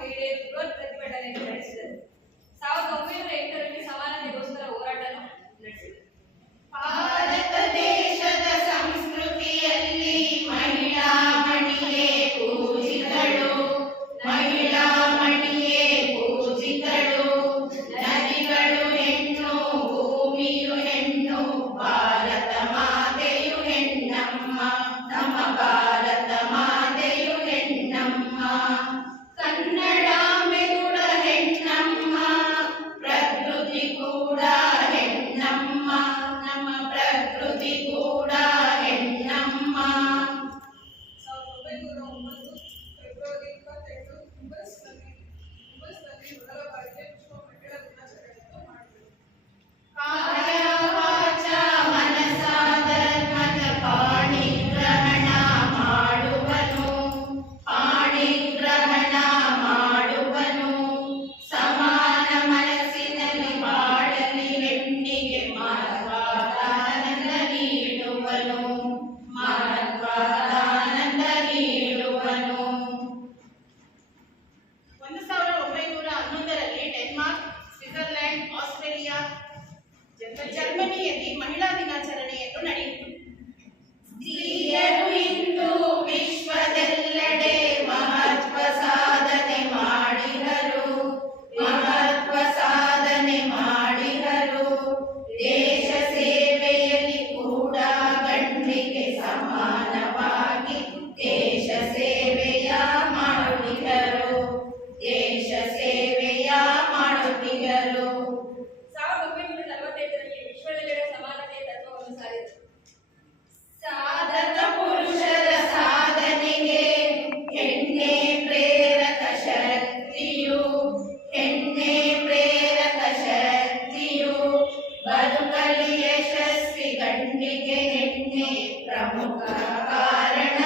ಮಹಿಳೆಯರು ಬೃಹತ್ ಪ್ರತಿಭಟನೆಯನ್ನು ನಡೆಸಿದರು. 1908ರಲ್ಲಿ ಸಮಾನತೆಗೋಸ್ಕರ ಹೋರಾಟವನ್ನು ನಡೆಸಿದರು. ಭಾರತ ದೇಶದ ಸಂಸ್ಕೃತಿಯಲ್ಲಿ ಮಹಿಳಾ ಮಣಿಯೇ ಪೂಜಿತಳು, ಮಹಿಳಾ ಮಣಿಯೇ ಪೂಜಿತಳು. ನದಿಗಳು ಹೆಣ್ಣು, ಭೂಮಿಯು ಹೆಣ್ಣು, ಭಾರತ ಮಾತೆಯು ಹೆಣ್ಣಮ್ಮ, ನಮ್ಮ ಭಾರತ ಮಾತೆಯು ಹೆಣ್ಣಮ್ಮ. ಕನ್ನಡಾಂಬೆಗುಳ ಹೆಣ್ಣಮ್ಮ, ಪ್ರಕೃತಿ ಕೂಡ ಹೆಣ್ಣಮ್ಮ, ನಮ್ಮ ಪ್ರಕೃತಿ ಕೂಡ ಹೆಣ್ಣಮ್ಮ. 1909 ಫೆಬ್ರವರಿ 28 ಹುಂಬಸ್ನಲ್ಲಿ ಮೊದಲ ಬಾರಿಗೆ ವಿಶ್ವ ಮಹಿಳಾ ದಿನಾಚರಣೆಯನ್ನು ಮಾಡಿದರು. ಕಾಯ ವಾಚ ಮನಸಾ ಧರ್ಮದ ಪಾಣಿಗ್ರಹಣ ಮಾಡುವನು, ಪಾಣಿಗ್ರಹಣ ಮಾಡುವನು. ಸಮಾನ ಮನಸ್ಸಿನಲ್ಲಿ ಬಾಳಲಿ ಹೆಣ್ಣಿಗೆ ಮಹತ್ವಾದ ಆನಂದ ನೀಡುವನು, ಮಹತ್ವಾದ ಆನಂದ ನೀಡುವನು. 1911ರಲ್ಲಿ ಡೆನ್ಮಾರ್ಕ್, ಸ್ವಿಟ್ಜರ್ಲೆಂಡ್, ಆಸ್ಟ್ರೇಲಿಯಾ, ಜರ್ಮನಿಯಲ್ಲಿ ಮಹಿಳಾ ದಿನಾಚರಣೆಯನ್ನು ನಡೆಯಿತು. ಸ್ತ್ರೀಯರು ಇಂದು ವಿಶ್ವದೆಲ್ಲೆಡೆ ಮಹತ್ವ ಸಾಧನೆ ಮಾಡಿದರು, ಮಹತ್ವ ಸಾಧನೆ ಮಾಡಿದರು. ದೇಶ ಸೇವೆಯಲ್ಲಿ ಕೂಡ ಗಂಡಿಗೆ ಸಮಾನವಾಗಿ ದೇಶ ಸೇವೆಯ ಮಾಡುತ್ತಿದ್ದರು, ದೇಶ ಸೇವೆಯ ಮಾಡುತ್ತಿದ್ದರು. 1945ರಲ್ಲಿ ವಿಶ್ವದೆಲ್ಲೆಡೆ ಸಮಾನತೆಯ ತತ್ವವನ್ನು ಸಾರಿದರು. ಸಾಧಕ ಪುರುಷರ ಸಾಧನೆಗೆ ಹೆಣ್ಣೆ ಪ್ರೇರಕ ಶಕ್ತಿಯು, ಹೆಣ್ಣೆ ಪ್ರೇರಕ ಶಕ್ತಿಯು. ಬದುಕಲಿ ಯಶಸ್ವಿ ಗಂಡಿಗೆ ಹೆಣ್ಣೆ ಪ್ರಮುಖ ಕಾರಣ